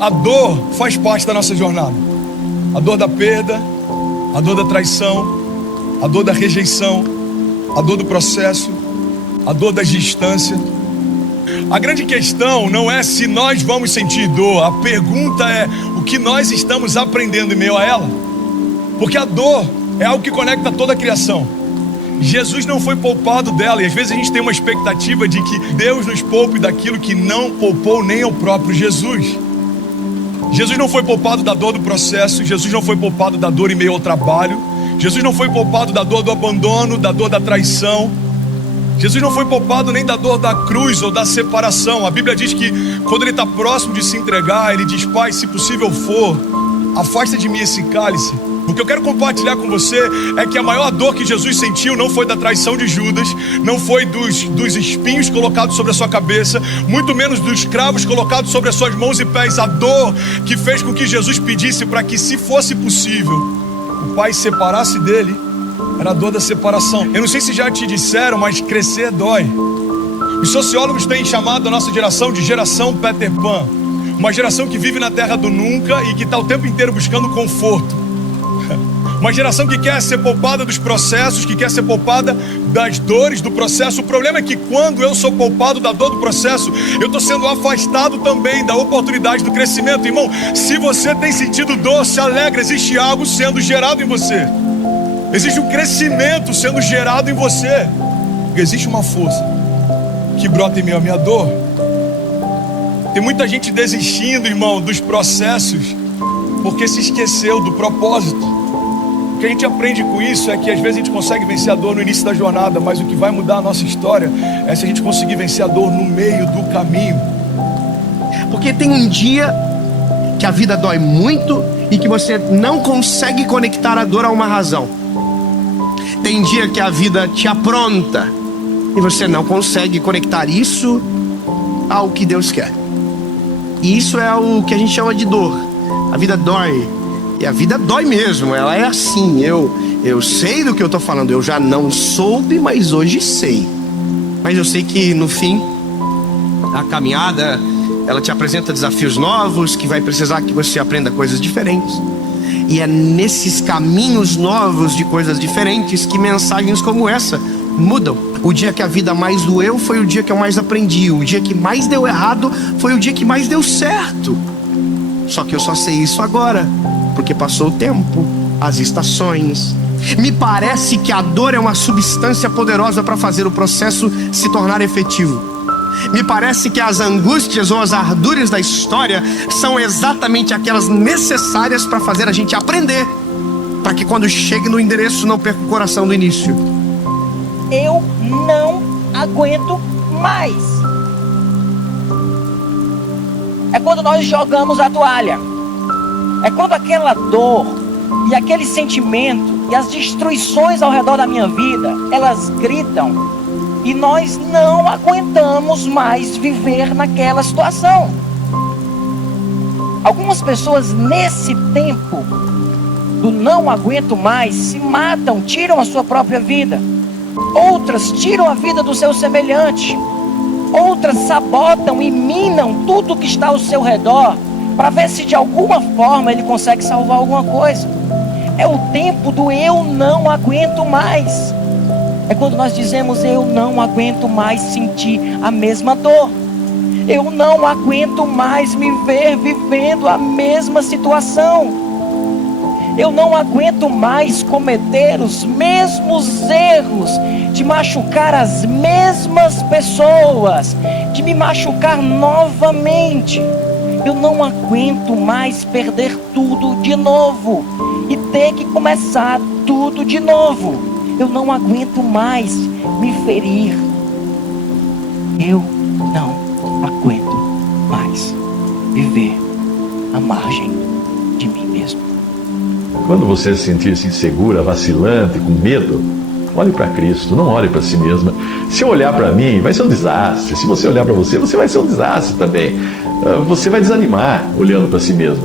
A dor faz parte da nossa jornada. A dor da perda, a dor da traição, a dor da rejeição, a dor do processo, a dor da distância. A grande questão não é se nós vamos sentir dor. A pergunta é o que nós estamos aprendendo em meio a ela. Porque a dor é algo que conecta toda a criação. Jesus não foi poupado dela, e às vezes a gente tem uma expectativa de que Deus nos poupe daquilo que não poupou nem ao próprio Jesus. Jesus não foi poupado da dor do processo. Jesus não foi poupado da dor em meio ao trabalho. Jesus não foi poupado da dor do abandono, da dor da traição. Jesus não foi poupado nem da dor da cruz ou da separação. A Bíblia diz que quando ele está próximo de se entregar, ele diz: Pai, se possível for, afasta de mim esse cálice. O que eu quero compartilhar com você é que a maior dor que Jesus sentiu não foi da traição de Judas, não foi dos espinhos colocados sobre a sua cabeça, muito menos dos cravos colocados sobre as suas mãos e pés. A dor que fez com que Jesus pedisse para que, se fosse possível, o Pai separasse dele, era a dor da separação. Eu não sei se já te disseram, mas crescer dói. Os sociólogos têm chamado a nossa geração de geração Peter Pan, uma geração que vive na terra do nunca e que está o tempo inteiro buscando conforto. Uma geração que quer ser poupada dos processos, que quer ser poupada das dores do processo. O problema é que quando eu sou poupado da dor do processo, eu estou sendo afastado também da oportunidade do crescimento. Irmão, se você tem sentido dor, se alegra, existe algo sendo gerado em você. Existe um crescimento sendo gerado em você. Existe uma força que brota em meio à minha dor. Tem muita gente desistindo, irmão, dos processos, porque se esqueceu do propósito. O que a gente aprende com isso é que às vezes a gente consegue vencer a dor no início da jornada, mas o que vai mudar a nossa história é se a gente conseguir vencer a dor no meio do caminho. Porque tem um dia que a vida dói muito e que você não consegue conectar a dor a uma razão. Tem dia que a vida te apronta e você não consegue conectar isso ao que Deus quer. E isso é o que a gente chama de dor. A vida dói. E a vida dói mesmo, ela é assim. Eu sei do que eu estou falando. Eu já não soube, mas hoje sei. Mas eu sei que no fim, a caminhada, ela te apresenta desafios novos, que vai precisar que você aprenda coisas diferentes. E é nesses caminhos novos de coisas diferentes que mensagens como essa mudam. O dia que a vida mais doeu foi o dia que eu mais aprendi. O dia que mais deu errado foi o dia que mais deu certo. Só que eu só sei isso agora, porque passou o tempo, as estações. Me parece que a dor é uma substância poderosa para fazer o processo se tornar efetivo. Me parece que as angústias ou as ardores da história são exatamente aquelas necessárias para fazer a gente aprender, para que quando chegue no endereço não perca o coração do início. Eu não aguento mais. É quando nós jogamos a toalha. É quando aquela dor e aquele sentimento e as destruições ao redor da minha vida, elas gritam e nós não aguentamos mais viver naquela situação. Algumas pessoas nesse tempo do não aguento mais se matam, tiram a sua própria vida. Outras tiram a vida do seu semelhante. Outras sabotam e minam tudo que está ao seu redor para ver se de alguma forma ele consegue salvar alguma coisa. É o tempo do eu não aguento mais. É quando nós dizemos: eu não aguento mais sentir a mesma dor. Eu não aguento mais me ver vivendo a mesma situação. Eu não aguento mais cometer os mesmos erros, de machucar as mesmas pessoas, de me machucar novamente. Eu não aguento mais perder tudo de novo e ter que começar tudo de novo. Eu não aguento mais me ferir. Eu não aguento mais viver à margem de mim mesmo. Quando você se sentir-se insegura, vacilante, com medo, olhe para Cristo, não olhe para si mesma. Se eu olhar para mim, vai ser um desastre. Se você olhar para você, você vai ser um desastre também. Você vai desanimar olhando para si mesma.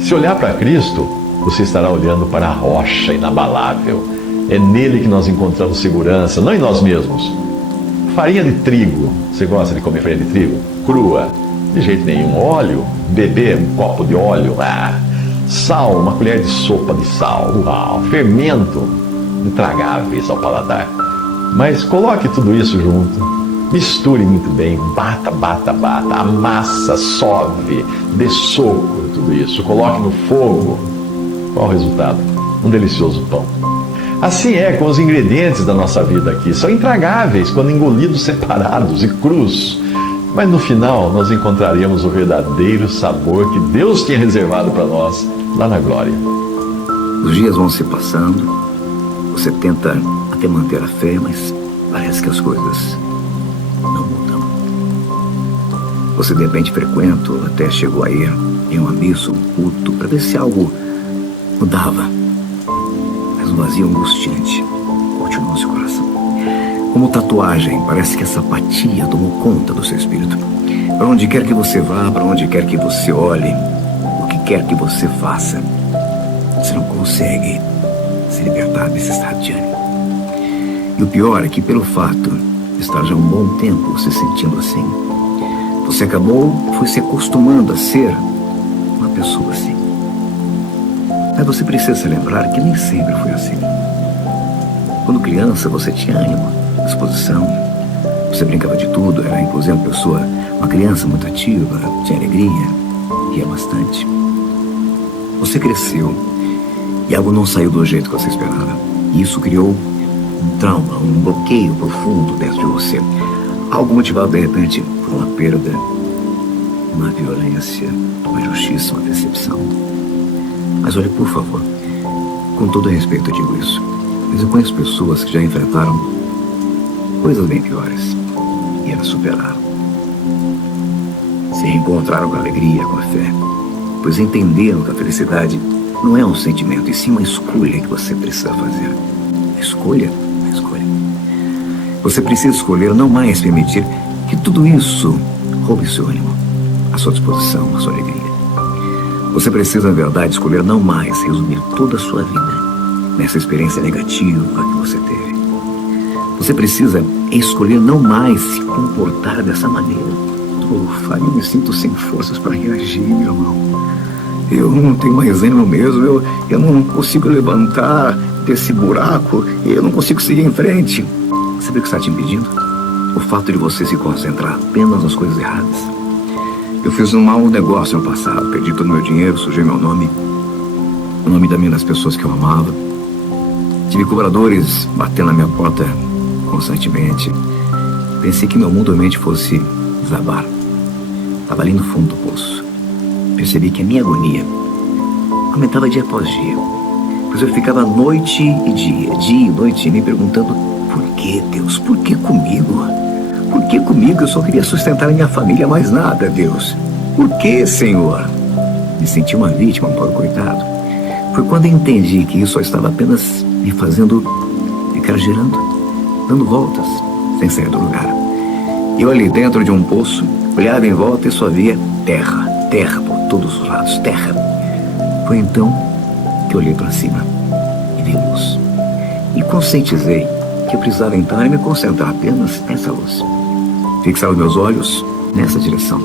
Se olhar para Cristo, você estará olhando para a rocha inabalável. É nele que nós encontramos segurança, não em nós mesmos. Farinha de trigo. Você gosta de comer farinha de trigo? Crua. De jeito nenhum. Óleo, beber um copo de óleo, sal, uma colher de sopa de sal, uau, fermento, intragáveis ao paladar. Mas coloque tudo isso junto, misture muito bem, bata, amassa, sove, dê soco tudo isso, coloque no fogo. Qual o resultado? Um delicioso pão. Assim é com os ingredientes da nossa vida aqui, são intragáveis quando engolidos separados e crus. Mas no final nós encontraremos o verdadeiro sabor que Deus tinha reservado para nós lá na glória. Os dias vão se passando, você tenta até manter a fé, mas parece que as coisas não mudam. Você de repente frequenta, até chegou a ir em uma missa, um culto, para ver se algo mudava. Mas um vazio angustiante continua no seu coração. Como tatuagem, parece que essa apatia tomou conta do seu espírito. Para onde quer que você vá, para onde quer que você olhe, o que quer que você faça, você não consegue se libertar desse estado de ânimo. E o pior é que, pelo fato de estar já um bom tempo se sentindo assim, você foi se acostumando a ser uma pessoa assim. Mas você precisa se lembrar que nem sempre foi assim. Quando criança, você tinha ânimo, disposição, você brincava de tudo, era inclusive uma criança muito ativa, tinha alegria, ria bastante. Você cresceu e algo não saiu do jeito que você esperava. E isso criou um trauma, um bloqueio profundo dentro de você. Algo motivado de repente por uma perda, uma violência, uma injustiça, uma decepção. Mas olha, por favor, com todo respeito eu digo isso, mas eu conheço pessoas que já enfrentaram coisas bem piores e elas superaram. Se reencontraram com a alegria, com a fé, pois entenderam que a felicidade não é um sentimento, e sim uma escolha que você precisa fazer. Escolha. Você precisa escolher não mais permitir que tudo isso roube seu ânimo, a sua disposição, a sua alegria. Você precisa, na verdade, escolher não mais resumir toda a sua vida nessa experiência negativa que você teve. Você precisa escolher não mais se comportar dessa maneira. Ufa, eu me sinto sem forças para reagir, meu irmão. Eu não tenho mais ânimo mesmo, eu não consigo levantar desse buraco, eu não consigo seguir em frente. Sabe o que está te impedindo? O fato de você se concentrar apenas nas coisas erradas. Eu fiz um mau negócio no passado, perdi todo o meu dinheiro, sujei meu nome, o nome das pessoas que eu amava. Tive cobradores batendo na minha porta constantemente. Pensei que meu mundo realmente fosse desabar. Estava ali no fundo do poço. Percebi que a minha agonia aumentava dia após dia, pois eu ficava noite e dia e noite me perguntando: por que, Deus? Por que comigo? Por que comigo? Eu só queria sustentar a minha família, mais nada, Deus. Por que, Senhor? Me senti uma vítima, um pobre coitado. Foi quando eu entendi que isso só estava apenas me fazendo ficar girando, dando voltas, sem sair do lugar. Eu ali dentro de um poço, olhava em volta e só via terra, terra por todos os lados, terra. Foi então que eu olhei para cima e vi luz. E conscientizei que eu precisava entrar e me concentrar apenas nessa luz. Fixava meus olhos nessa direção.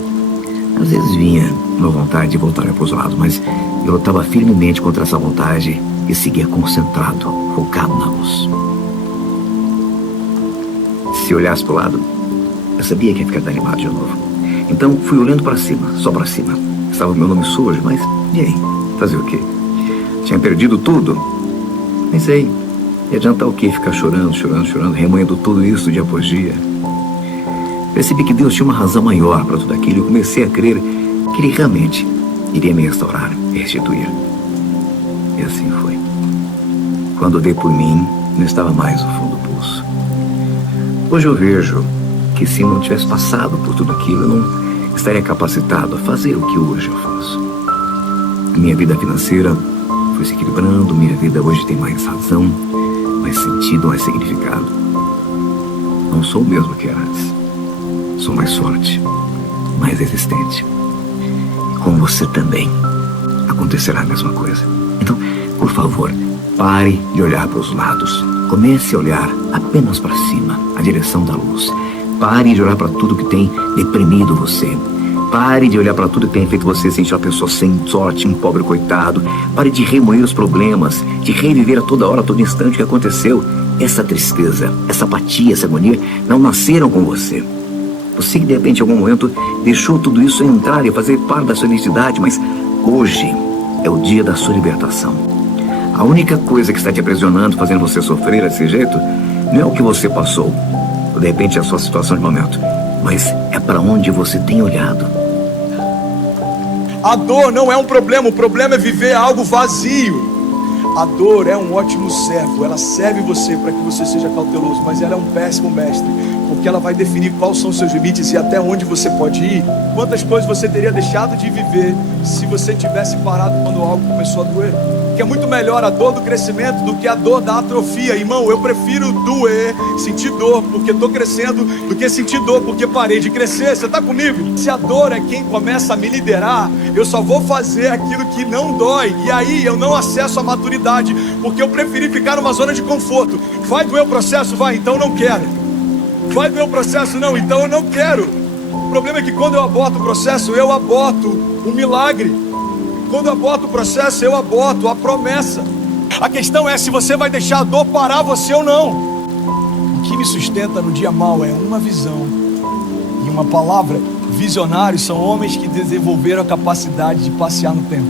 Às vezes vinha uma vontade de voltar para os lados, mas eu lutava firmemente contra essa vontade e seguia concentrado, focado na luz. Se olhasse para o lado, eu sabia que ia ficar desanimado de novo. Então fui olhando para cima, só para cima. Estava o meu nome sujo, mas e aí? Fazer o quê? Tinha perdido tudo. Pensei, ia adiantar o quê? Ficar chorando, remoendo tudo isso dia após dia. Percebi que Deus tinha uma razão maior para tudo aquilo e comecei a crer que Ele realmente iria me restaurar e restituir. E assim foi. Quando dei por mim, não estava mais no fundo do poço. Hoje eu vejo que se não tivesse passado por tudo aquilo, eu não estaria capacitado a fazer o que hoje eu faço. Minha vida financeira foi se equilibrando, minha vida hoje tem mais razão, mais sentido, mais significado. Não sou o mesmo que era antes. Sou mais forte, mais resistente. E com você também acontecerá a mesma coisa. Então, por favor, pare de olhar para os lados. Comece a olhar apenas para cima, a direção da luz. Pare de olhar para tudo que tem deprimido você. Pare de olhar para tudo que tem feito você sentir uma pessoa sem sorte, um pobre coitado. Pare de remoer os problemas, de reviver a toda hora, a todo instante o que aconteceu. Essa tristeza, essa apatia, essa agonia não nasceram com você. Você que de repente em algum momento deixou tudo isso entrar e fazer parte da sua identidade, mas hoje é o dia da sua libertação. A única coisa que está te aprisionando, fazendo você sofrer desse jeito, não é o que você passou, ou de repente é a sua situação de momento, mas é para onde você tem olhado. A dor não é um problema, o problema é viver algo vazio. A dor é um ótimo servo, ela serve você para que você seja cauteloso, mas ela é um péssimo mestre, porque ela vai definir quais são os seus limites e até onde você pode ir. Quantas coisas você teria deixado de viver se você tivesse parado quando algo começou a doer? Que é muito melhor a dor do crescimento do que a dor da atrofia. Irmão, eu prefiro doer, sentir dor porque estou crescendo, do que sentir dor porque parei de crescer. Você está comigo? Se a dor é quem começa a me liderar, eu só vou fazer aquilo que não dói, e aí eu não acesso a maturidade, porque eu preferi ficar numa zona de conforto. Vai doer o processo? Vai, então não quero. Vai doer o processo? Não, então eu não quero. O problema é que quando eu aborto o processo, eu aborto o milagre. Quando eu aborto o processo, eu aborto a promessa. A questão é se você vai deixar a dor parar você ou não. O que me sustenta no dia mau é uma visão e uma palavra. Visionários são homens que desenvolveram a capacidade de passear no tempo.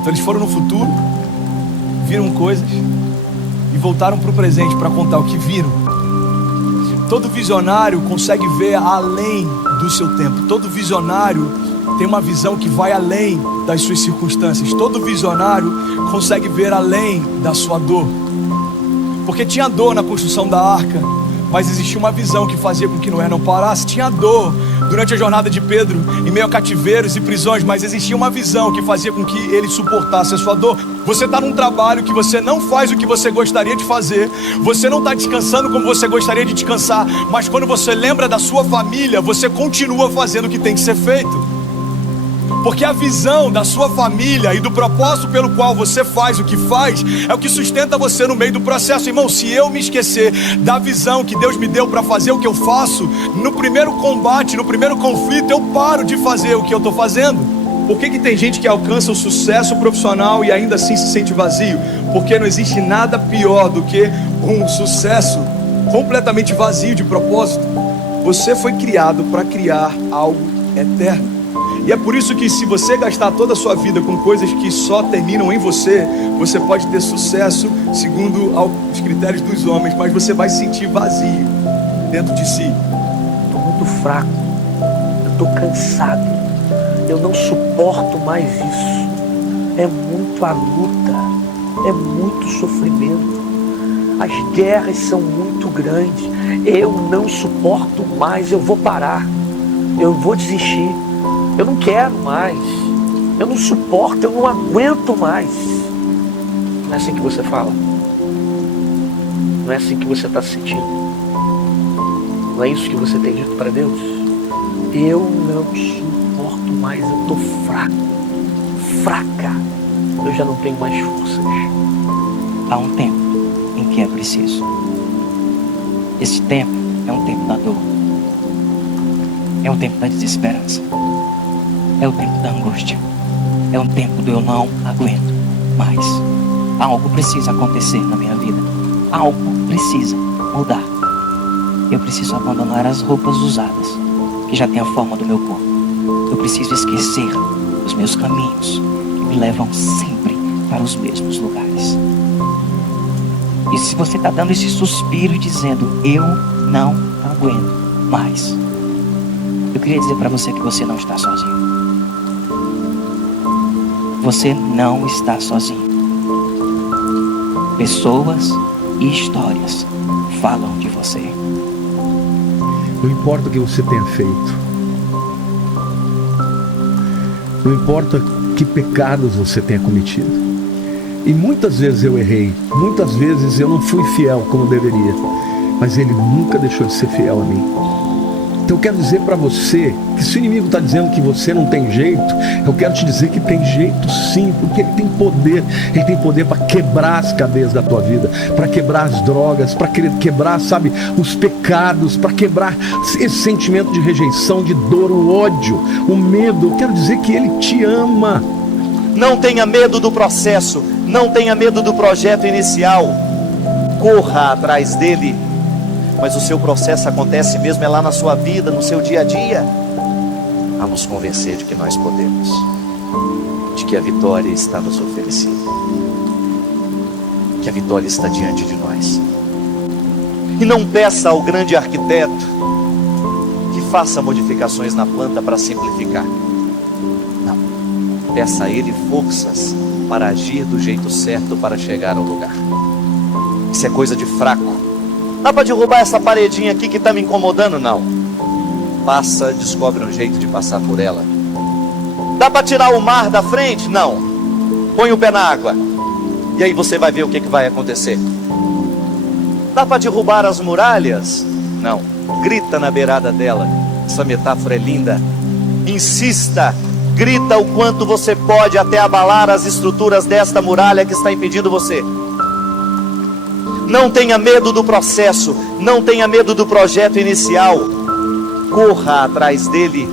Então eles foram no futuro, viram coisas e voltaram para o presente para contar o que viram. Todo visionário consegue ver além do seu tempo. Todo visionário tem uma visão que vai além das suas circunstâncias. Todo visionário consegue ver além da sua dor. Porque tinha dor na construção da arca, mas existia uma visão que fazia com que Noé não parasse. Tinha dor durante a jornada de Pedro, em meio a cativeiros e prisões, mas existia uma visão que fazia com que ele suportasse a sua dor. Você está num trabalho que você não faz o que você gostaria de fazer, você não está descansando como você gostaria de descansar, mas quando você lembra da sua família, você continua fazendo o que tem que ser feito. Porque a visão da sua família e do propósito pelo qual você faz o que faz é o que sustenta você no meio do processo. Irmão, se eu me esquecer da visão que Deus me deu para fazer o que eu faço, no primeiro combate, no primeiro conflito, eu paro de fazer o que eu estou fazendo. Por que tem gente que alcança o sucesso profissional e ainda assim se sente vazio? Porque não existe nada pior do que um sucesso completamente vazio de propósito. Você foi criado para criar algo eterno. E é por isso que se você gastar toda a sua vida com coisas que só terminam em você, você pode ter sucesso segundo os critérios dos homens, mas você vai se sentir vazio dentro de si. Estou muito fraco, eu estou cansado, eu não suporto mais isso. É muita luta, é muito sofrimento, as guerras são muito grandes, eu não suporto mais, eu vou parar, eu vou desistir. Eu não quero mais, eu não suporto, eu não aguento mais. Não é assim que você fala? Não é assim que você está se sentindo? Não é isso que você tem dito para Deus? Eu não suporto mais, eu estou fraca, eu já não tenho mais forças. Há um tempo em que é preciso. Esse tempo é um tempo da dor, é um tempo da desesperança. É o tempo da angústia. É um tempo do eu não aguento mais. Algo precisa acontecer na minha vida. Algo precisa mudar. Eu preciso abandonar as roupas usadas, que já têm a forma do meu corpo. Eu preciso esquecer os meus caminhos, que me levam sempre para os mesmos lugares. E se você está dando esse suspiro e dizendo, eu não aguento mais, eu queria dizer para você que você não está sozinho. Você não está sozinho. Pessoas e histórias falam de você. Não importa o que você tenha feito, não importa que pecados você tenha cometido. E muitas vezes eu errei, muitas vezes eu não fui fiel como deveria, mas Ele nunca deixou de ser fiel a mim. Então eu quero dizer para você que se o inimigo está dizendo que você não tem jeito, eu quero te dizer que tem jeito sim, porque ele tem poder para quebrar as cadeias da tua vida, para quebrar as drogas, para quebrar, sabe, os pecados, para quebrar esse sentimento de rejeição, de dor, o ódio, o medo. Eu quero dizer que ele te ama. Não tenha medo do processo, não tenha medo do projeto inicial, corra atrás dele. Mas o seu processo acontece mesmo é lá na sua vida, no seu dia a dia, a nos convencer de que nós podemos, de que a vitória está nos oferecida, que a vitória está diante de nós. E não peça ao grande arquiteto que faça modificações na planta para simplificar. Não, peça a ele forças para agir do jeito certo para chegar ao lugar. Isso é coisa de fraco. Dá para derrubar essa paredinha aqui que está me incomodando? Não. Passa, descobre um jeito de passar por ela. Dá para tirar o mar da frente? Não. Põe o pé na água. E aí você vai ver o que vai acontecer. Dá para derrubar as muralhas? Não. Grita na beirada dela. Essa metáfora é linda. Insista. Grita o quanto você pode até abalar as estruturas desta muralha que está impedindo você. Não tenha medo do processo, não tenha medo do projeto inicial. Corra atrás dele.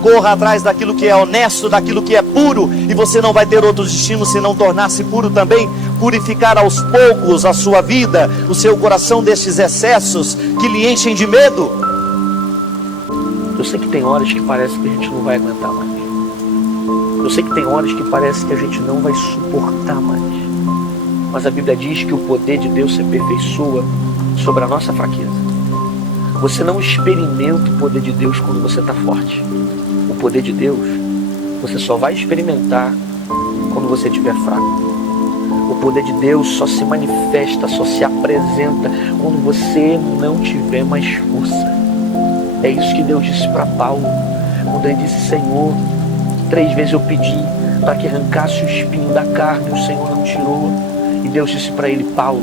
Corra atrás daquilo que é honesto, daquilo que é puro, e você não vai ter outro destino senão tornar-se puro também, purificar aos poucos a sua vida, o seu coração destes excessos que lhe enchem de medo. Eu sei que tem horas que parece que a gente não vai aguentar mais. Eu sei que tem horas que parece que a gente não vai suportar mais. Mas a Bíblia diz que o poder de Deus se aperfeiçoa sobre a nossa fraqueza. Você não experimenta o poder de Deus quando você está forte. O poder de Deus você só vai experimentar quando você estiver fraco. O poder de Deus só se manifesta, só se apresenta quando você não tiver mais força. É isso que Deus disse para Paulo, quando ele disse: Senhor, 3 vezes eu pedi para que arrancasse o espinho da carne, o Senhor não tirou. E Deus disse para ele: Paulo,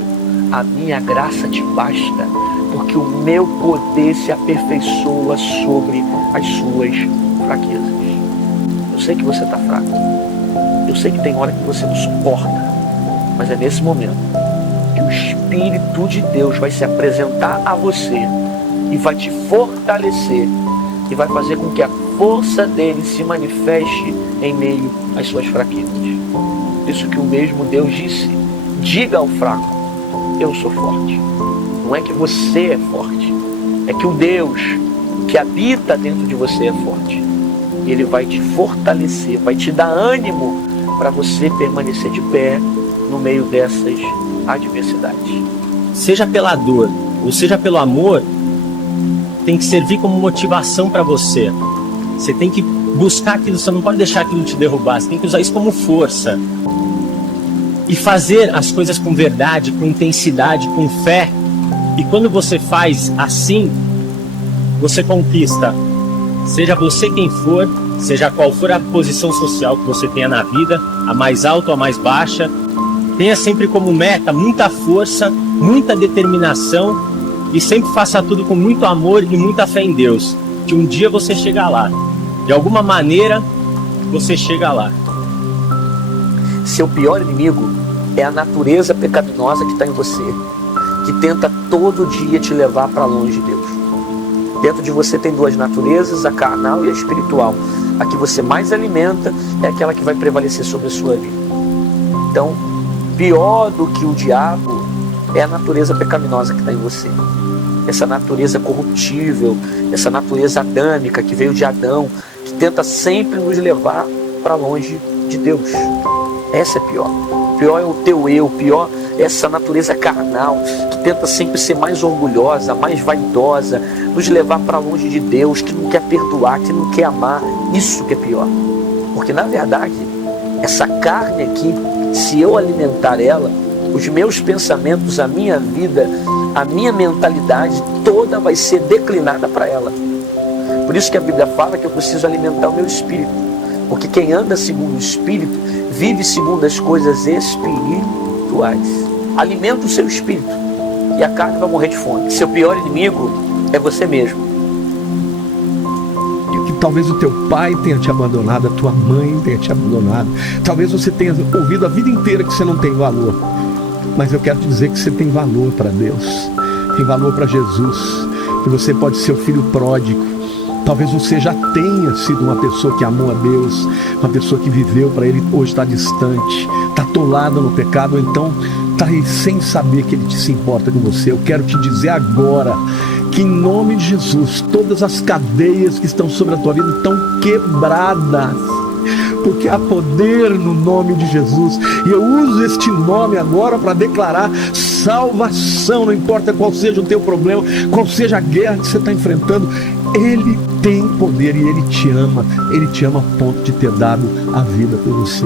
a minha graça te basta, porque o meu poder se aperfeiçoa sobre as suas fraquezas. Eu sei que você está fraco, eu sei que tem hora que você não suporta, mas é nesse momento que o Espírito de Deus vai se apresentar a você e vai te fortalecer e vai fazer com que a força dele se manifeste em meio às suas fraquezas. Isso que o mesmo Deus disse: diga ao fraco, eu sou forte. Não é que você é forte, é que o Deus que habita dentro de você é forte. Ele vai te fortalecer, vai te dar ânimo para você permanecer de pé no meio dessas adversidades. Seja pela dor ou seja pelo amor, tem que servir como motivação para você. Você tem que buscar aquilo, você não pode deixar aquilo te derrubar, você tem que usar isso como força. E fazer as coisas com verdade, com intensidade, com fé. E quando você faz assim, você conquista. Seja você quem for, seja qual for a posição social que você tenha na vida, a mais alta ou a mais baixa, tenha sempre como meta muita força, muita determinação e sempre faça tudo com muito amor e muita fé em Deus. Que um dia você chega lá. De alguma maneira, você chega lá. Seu pior inimigo é a natureza pecaminosa que está em você, que tenta todo dia te levar para longe de Deus. Dentro de você tem 2 naturezas, a carnal e a espiritual. A que você mais alimenta é aquela que vai prevalecer sobre a sua vida. Então, pior do que o diabo é a natureza pecaminosa que está em você. Essa natureza corruptível, essa natureza adâmica que veio de Adão, que tenta sempre nos levar para longe de Deus. Essa é pior. Pior é o teu eu, pior é essa natureza carnal que tenta sempre ser mais orgulhosa, mais vaidosa, nos levar para longe de Deus, que não quer perdoar, que não quer amar. Isso que é pior. Porque na verdade, essa carne aqui, se eu alimentar ela, os meus pensamentos, a minha vida, a minha mentalidade toda vai ser declinada para ela. Por isso que a Bíblia fala que eu preciso alimentar o meu espírito. Porque quem anda segundo o espírito vive segundo as coisas espirituais. Alimenta o seu espírito e a carne vai morrer de fome. Seu pior inimigo é você mesmo. Talvez o teu pai tenha te abandonado, a tua mãe tenha te abandonado. Talvez você tenha ouvido a vida inteira que você não tem valor. Mas eu quero te dizer que você tem valor para Deus, tem valor para Jesus, que você pode ser o filho pródigo. Talvez você já tenha sido uma pessoa que amou a Deus, uma pessoa que viveu para Ele, hoje está distante, está atolado no pecado, ou então está aí sem saber que Ele se importa com você. Eu quero te dizer agora que, em nome de Jesus, todas as cadeias que estão sobre a tua vida estão quebradas, porque há poder no nome de Jesus. E eu uso este nome agora para declarar salvação. Não importa qual seja o teu problema, qual seja a guerra que você está enfrentando, Ele tem poder e Ele te ama. Ele te ama a ponto de ter dado a vida por você.